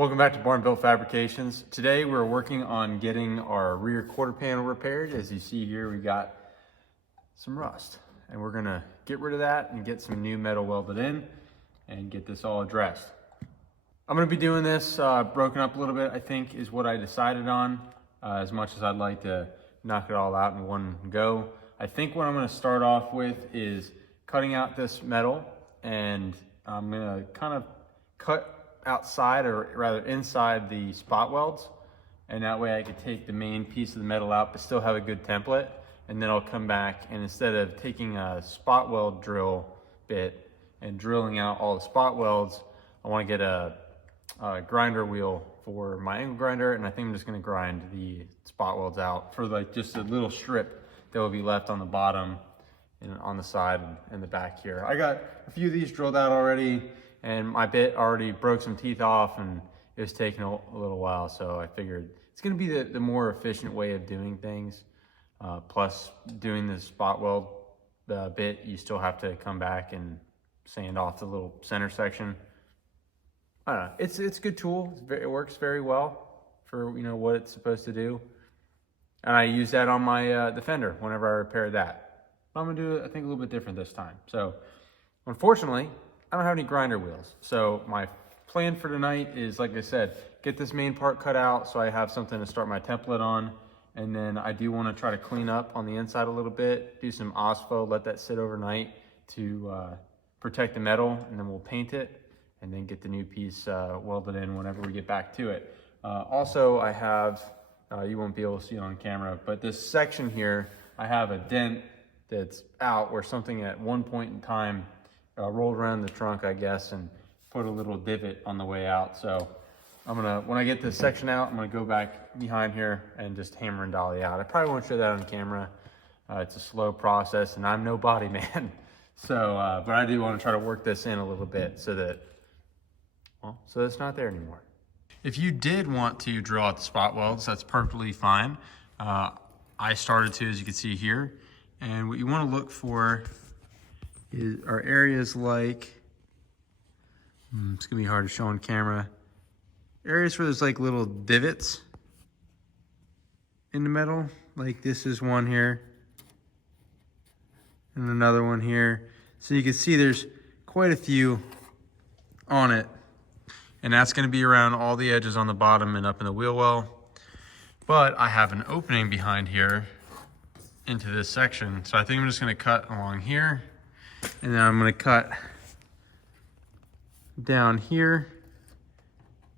Welcome back to Built Fabrications. Today we're working on getting our rear quarter panel repaired. As you see here, we got some rust and we're gonna get rid of that and get some new metal welded in and get this all addressed. I'm gonna be doing this broken up a little bit, I think is what I decided on, as much as I'd like to knock it all out in one go. I think what I'm gonna start off with is cutting out this metal, and I'm gonna kind of cut outside, or rather inside, the spot welds, and that way I could take the main piece of the metal out but still have a good template. And then I'll come back, and instead of taking a spot weld drill bit and drilling out all the spot welds, I want to get a grinder wheel for my angle grinder, and I think I'm just going to grind the spot welds out for like just a little strip that will be left on the bottom and on the side and the back here. I got a few of these drilled out already, and my bit already broke some teeth off, and it was taking a little while, so I figured it's going to be the more efficient way of doing things. Plus, doing the spot weld bit, you still have to come back and sand off the little center section. I don't know, it's a good tool. It works very well for what it's supposed to do, and I use that on my Defender whenever I repair that. I'm gonna do it, I think, a little bit different this time. So, unfortunately, I don't have any grinder wheels. So my plan for tonight is, like I said, get this main part cut out so I have something to start my template on. And then I do want to try to clean up on the inside a little bit, do some OSPO, let that sit overnight to protect the metal, and then we'll paint it and then get the new piece welded in whenever we get back to it. Also, I have, you won't be able to see it on camera, but this section here, I have a dent that's out where something at one point in time rolled around the trunk, I guess, and put a little divot on the way out. So I'm gonna, when I get this section out, I'm gonna go back behind here and just hammer and dolly out. I probably won't show that on camera. It's a slow process, and I'm no body man. So, but I do want to try to work this in a little bit so that, well, so it's not there anymore. If you did want to drill out the spot welds, that's perfectly fine. I started to, as you can see here, and what you want to look for are areas like, it's gonna be hard to show on camera, areas where there's like little divots in the metal. Like this is one here and another one here. So you can see there's quite a few on it, and that's gonna be around all the edges on the bottom and up in the wheel well. But I have an opening behind here into this section, so I think I'm just gonna cut along here, and then I'm gonna cut down here.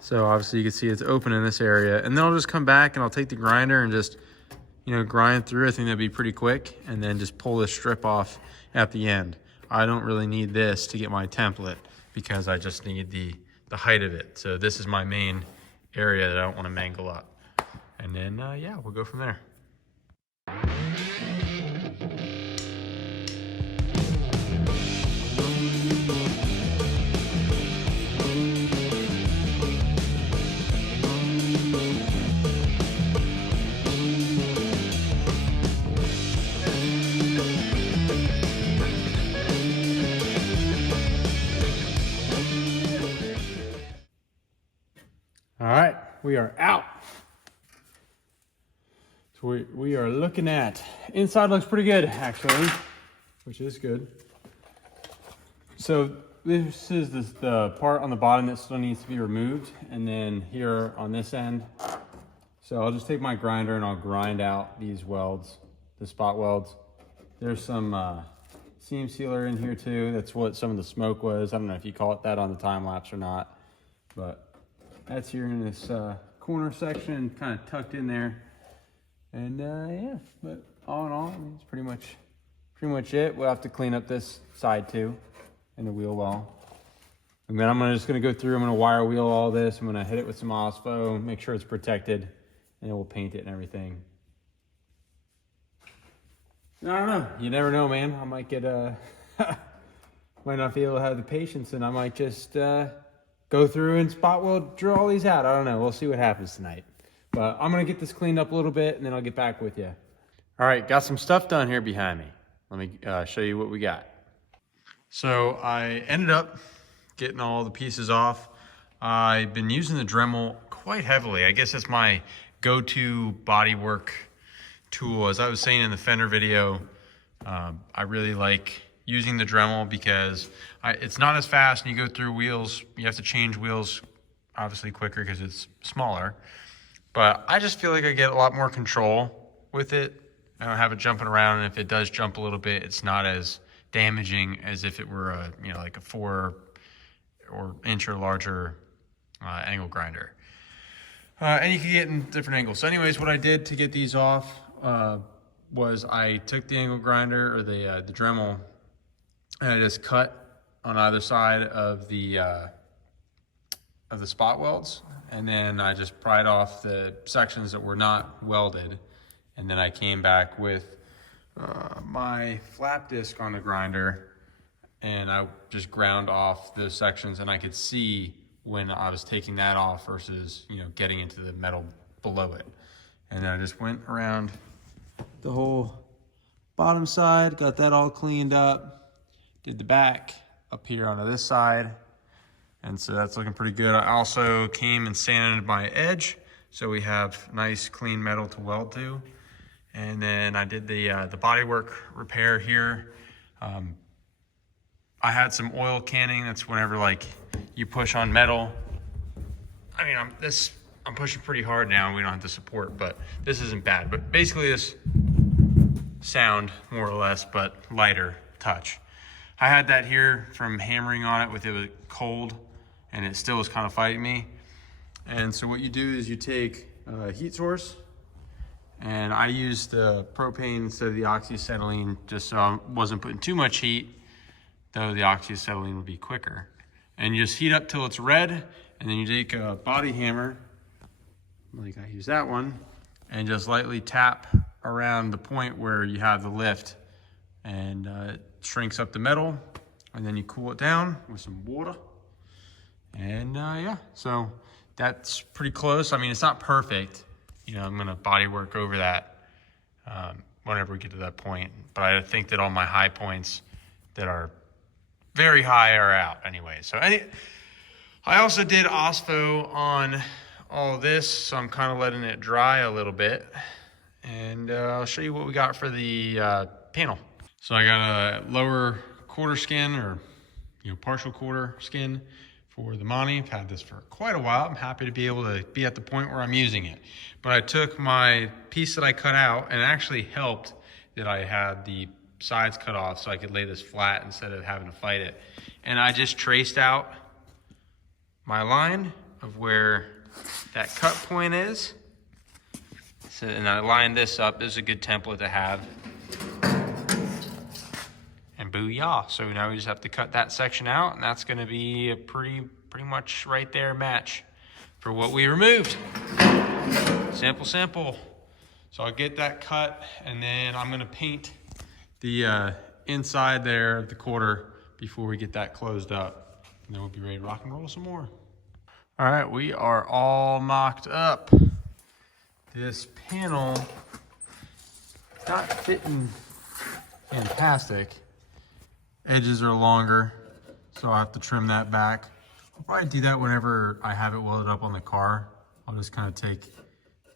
So obviously you can see it's open in this area, and then I'll just come back and I'll take the grinder and just, grind through. I think that'd be pretty quick, and then just pull this strip off at the end. I don't really need this to get my template because I just need the height of it. So this is my main area that I don't want to mangle up. And then, yeah, we'll go from there. All right, we are out. So we are looking at, inside looks pretty good actually, which is good. So this is the part on the bottom that still needs to be removed, and then here on this end. So I'll just take my grinder and I'll grind out these welds, the spot welds. There's some seam sealer in here too. That's what some of the smoke was. I don't know if you call it that on the time lapse or not, but that's here in this corner section, kind of tucked in there. And yeah, but all in all, I mean, it's pretty much it. We'll have to clean up this side too, and the wheel well. And then I'm just gonna go through, I'm gonna wire wheel all this, I'm gonna hit it with some OSPO, make sure it's protected, and then we'll paint it and everything. I don't know, you never know, man. I might get might not be able to have the patience, and I might just go through and spot weld, drill all these out. I don't know. We'll see what happens tonight. But I'm going to get this cleaned up a little bit, and then I'll get back with you. All right, got some stuff done here behind me. Let me show you what we got. So I ended up getting all the pieces off. I've been using the Dremel quite heavily. I guess it's my go-to bodywork tool. As I was saying in the fender video, I really like using the Dremel because it's not as fast, and you go through wheels. You have to change wheels obviously quicker because it's smaller. But I just feel like I get a lot more control with it. I don't have it jumping around, and if it does jump a little bit, it's not as damaging as if it were a, you know, like a 4 or inch or larger angle grinder. And you can get in different angles. So anyways, what I did to get these off was I took the angle grinder, or the Dremel, and I just cut on either side of the spot welds, and then I just pried off the sections that were not welded, and then I came back with my flap disc on the grinder, and I just ground off those sections, and I could see when I was taking that off versus, you know, getting into the metal below it. And then I just went around the whole bottom side, got that all cleaned up, did the back up here onto this side, and so that's looking pretty good. I also came and sanded my edge, so we have nice clean metal to weld to. And then I did the bodywork repair here. I had some oil canning. That's whenever like you push on metal. I mean, I'm pushing pretty hard now. We don't have the support, but this isn't bad. But basically this sound more or less, but lighter touch. I had that here from hammering on it with it was cold, and it still was kind of fighting me. And so what you do is you take a heat source, and I used the propane instead of the oxyacetylene, just so I wasn't putting too much heat, though the oxyacetylene would be quicker. And you just heat up till it's red, and then you take a body hammer, like I use that one, and just lightly tap around the point where you have the lift, and it shrinks up the metal, and then you cool it down with some water. And yeah, so that's pretty close. I mean, it's not perfect. You know, I'm gonna body work over that whenever we get to that point. But I think that all my high points that are very high are out anyway. So I also did OSPO on all this, so I'm kind of letting it dry a little bit. And I'll show you what we got for the panel. So I got a lower quarter skin, or, you know, partial quarter skin for the Monte. I've had this for quite a while. I'm happy to be able to be at the point where I'm using it. But I took my piece that I cut out, and it actually helped that I had the sides cut off so I could lay this flat instead of having to fight it. And I just traced out my line of where that cut point is. So, and I lined this up. This is a good template to have. And booyah. So now we just have to cut that section out, and that's gonna be a pretty much right there match for what we removed. Simple. So I'll get that cut, and then I'm gonna paint the inside there of the quarter before we get that closed up. And then we'll be ready to rock and roll some more. All right, we are all mocked up. This panel not fitting fantastic. Edges are longer, so I'll have to trim that back. I'll probably do that whenever I have it welded up on the car. I'll just kind of take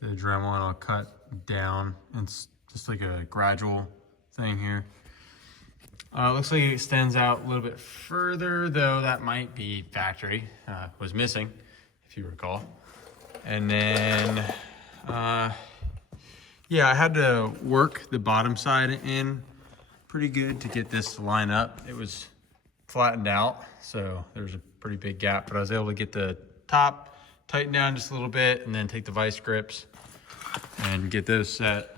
the Dremel and I'll cut down. It's just like a gradual thing here. Looks like it extends out a little bit further, though that might be factory. Was missing, if you recall. And then, yeah, I had to work the bottom side in pretty good to get this to line up. It was flattened out, so there's a pretty big gap, but I was able to get the top tightened down just a little bit, and then take the vice grips and get those set.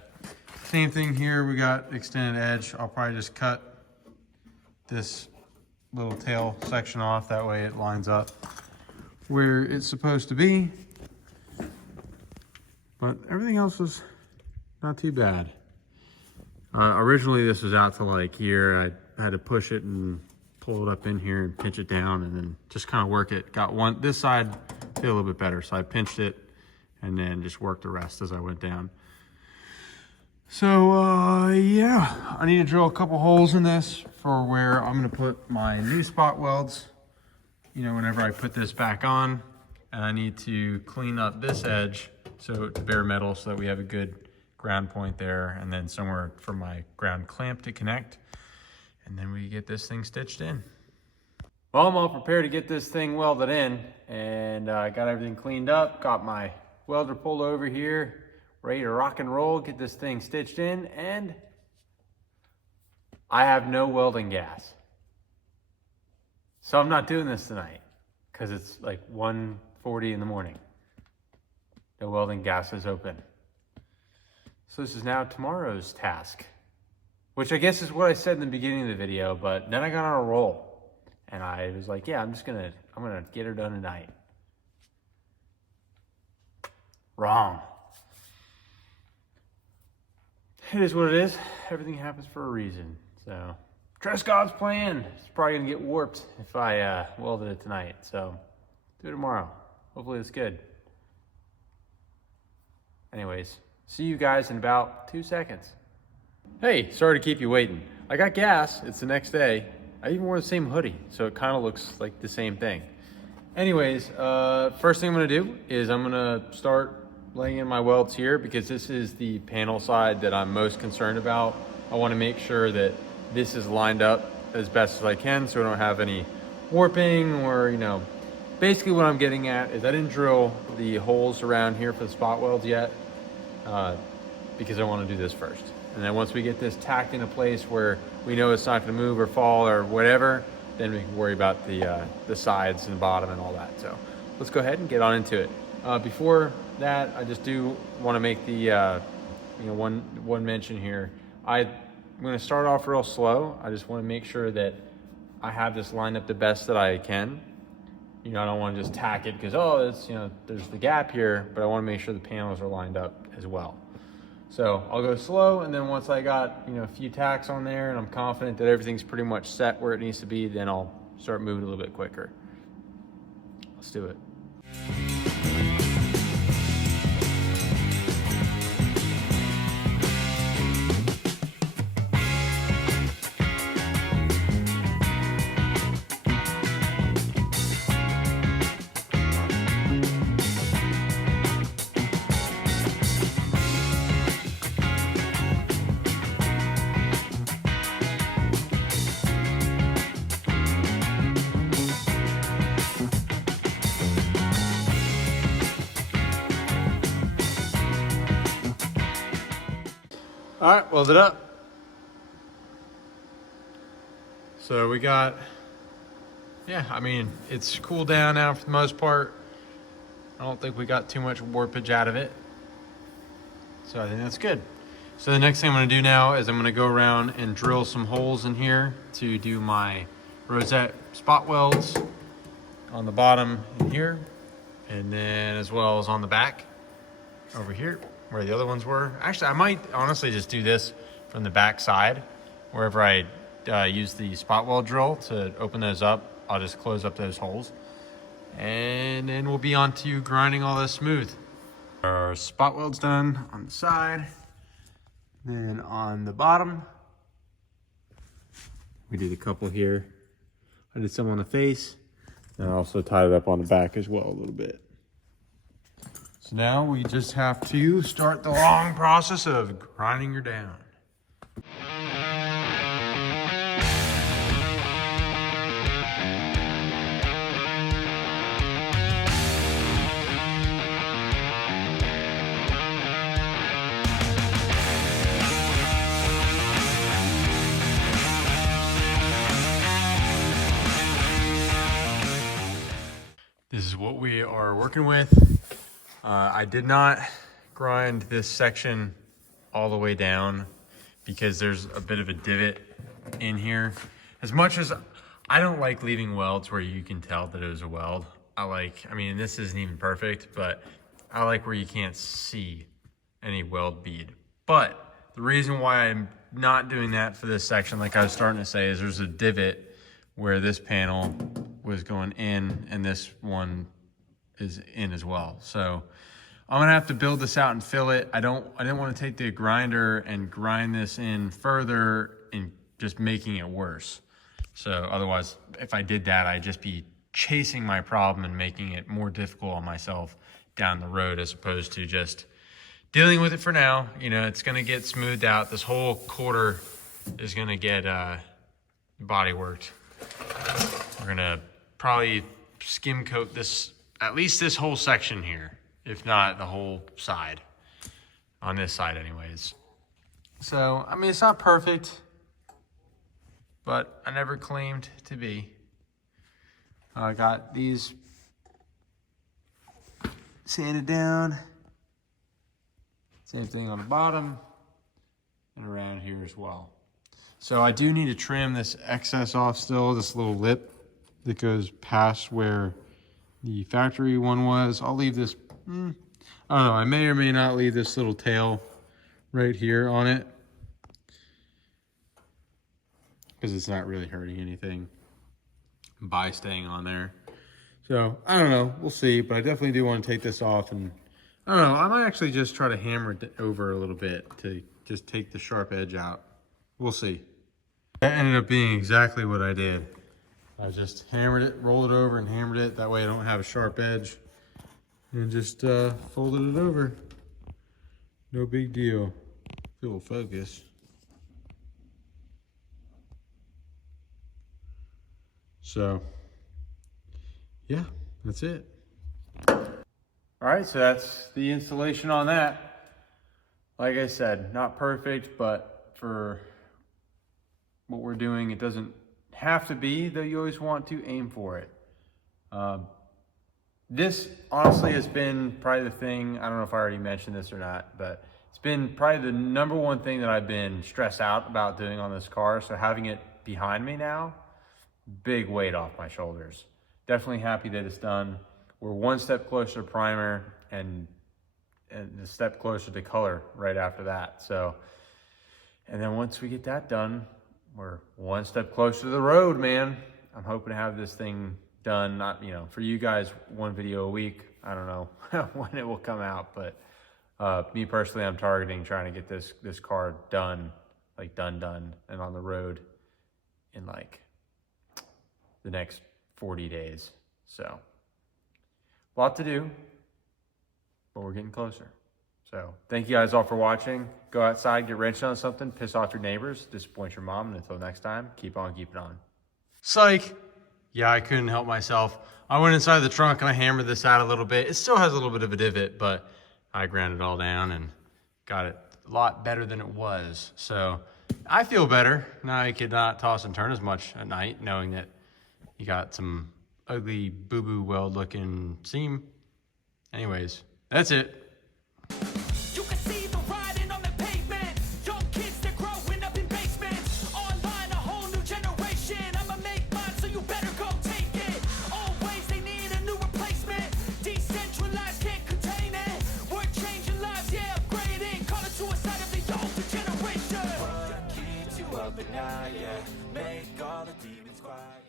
Same thing here, we got extended edge. I'll probably just cut this little tail section off, that way it lines up where it's supposed to be. But everything else was not too bad. Originally this was out to like here. I had to push it and pull it up in here and pinch it down, and then just kind of work it. Got this side feel a little bit better, so I pinched it and then just worked the rest as I went down. So yeah, I need to drill a couple holes in this for where I'm gonna put my new spot welds. You know, whenever I put this back on, and I need to clean up this edge so it's bare metal so that we have a good ground point there, and then somewhere for my ground clamp to connect, and then we get this thing stitched in. Well, I'm all prepared to get this thing welded in, and I got everything cleaned up, got my welder pulled over here, ready to rock and roll, get this thing stitched in, and I have no welding gas. So I'm not doing this tonight because it's like 1:40 in the morning. No welding gas is open. So this is now tomorrow's task, which I guess is what I said in the beginning of the video, but then I got on a roll. And I was like, yeah, I'm gonna get her done tonight. Wrong. It is what it is. Everything happens for a reason. So, trust God's plan. It's probably gonna get warped if I welded it tonight. So, do it tomorrow. Hopefully it's good. Anyways, see you guys in about 2 seconds. Hey, sorry to keep you waiting. I got gas. It's the next day. I even wore the same hoodie, so it kind of looks like the same thing. Anyways, first thing I'm gonna do is I'm gonna start laying in my welds here because this is the panel side that I'm most concerned about. I wanna make sure that this is lined up as best as I can so I don't have any warping or, you know, basically what I'm getting at is I didn't drill the holes around here for the spot welds yet because I wanna do this first. And then once we get this tacked into place where we know it's not gonna move or fall or whatever, then we can worry about the sides and the bottom and all that. So let's go ahead and get on into it. Before that, I just do wanna make the, one mention here. I'm gonna start off real slow. I just wanna make sure that I have this lined up the best that I can. I don't wanna just tack it because, oh, it's, there's the gap here, but I wanna make sure the panels are lined up as well. So I'll go slow, and then once I got a few tacks on there and I'm confident that everything's pretty much set where it needs to be, then I'll start moving a little bit quicker. Let's do it. All right, weld it up. So we got, it's cooled down now for the most part. I don't think we got too much warpage out of it. So I think that's good. So the next thing I'm gonna do now is I'm gonna go around and drill some holes in here to do my rosette spot welds on the bottom in here, and then as well as on the back over here where the other ones were. Actually, I might honestly just do this from the back side. Wherever I use the spot weld drill to open those up, I'll just close up those holes. And then we'll be on to grinding all this smooth. Our spot weld's done on the side. Then on the bottom, we did a couple here. I did some on the face, and I also tied it up on the back as well a little bit. So now we just have to start the long process of grinding her down. This is what we are working with. I did not grind this section all the way down because there's a bit of a divot in here. As much as I don't like leaving welds where you can tell that it was a weld. This isn't even perfect, but I like where you can't see any weld bead. But the reason why I'm not doing that for this section, like I was starting to say, is there's a divot where this panel was going in and this one is in as well. So I'm gonna have to build this out and fill it. I didn't want to take the grinder and grind this in further and just making it worse. So otherwise, if I did that, I'd just be chasing my problem and making it more difficult on myself down the road, as opposed to just dealing with it for now. You know, it's gonna get smoothed out. This whole quarter is gonna get body worked. We're gonna probably skim coat this, at least this whole section here, if not the whole side, on this side anyways. So, I mean, it's not perfect, but I never claimed to be. I got these sanded down. Same thing on the bottom and around here as well. So I do need to trim this excess off still, this little lip that goes past where the factory one was. I'll leave this, I don't know, I may or may not leave this little tail right here on it, because it's not really hurting anything by staying on there. So I don't know, we'll see, but I definitely do want to take this off, and I don't know, I might actually just try to hammer it over a little bit to just take the sharp edge out. We'll see. That ended up being exactly what I did. I just hammered it, rolled it over and hammered it. That way I don't have a sharp edge. And just folded it over. No big deal. If it will focus. So, yeah, that's it. All right, so that's the installation on that. Like I said, not perfect, but for what we're doing, it doesn't have to be, though you always want to aim for it. This honestly has been probably the thing, I don't know if I already mentioned this or not, but it's been probably the number one thing that I've been stressed out about doing on this car. So having it behind me now, big weight off my shoulders. Definitely happy that it's done. We're one step closer to primer and a step closer to color right after that. So, and then once we get that done, we're one step closer to the road, man. I'm hoping to have this thing done, not, you know, for you guys, one video a week. I don't know when it will come out, but me personally, I'm targeting trying to get this car done, like done, and on the road in like the next 40 days. So, a lot to do, but we're getting closer. So, thank you guys all for watching. Go outside, get wrenched on something, piss off your neighbors, disappoint your mom, and until next time, keep on keeping on. Psych! Yeah, I couldn't help myself. I went inside the trunk and I hammered this out a little bit. It still has a little bit of a divot, but I ground it all down and got it a lot better than it was. So, I feel better. Now I could not toss and turn as much at night, knowing that you got some ugly boo-boo weld looking seam. Anyways, that's it. You can see the riding on the pavement. Young kids, they're growing up in basements. Online, a whole new generation. I'ma make mine, so you better go take it. Always, they need a new replacement. Decentralized, can't contain it. We're changing lives, yeah, upgrading. Call it suicide of the older generation. What keeps you up at night, yeah. Make all the demons quiet.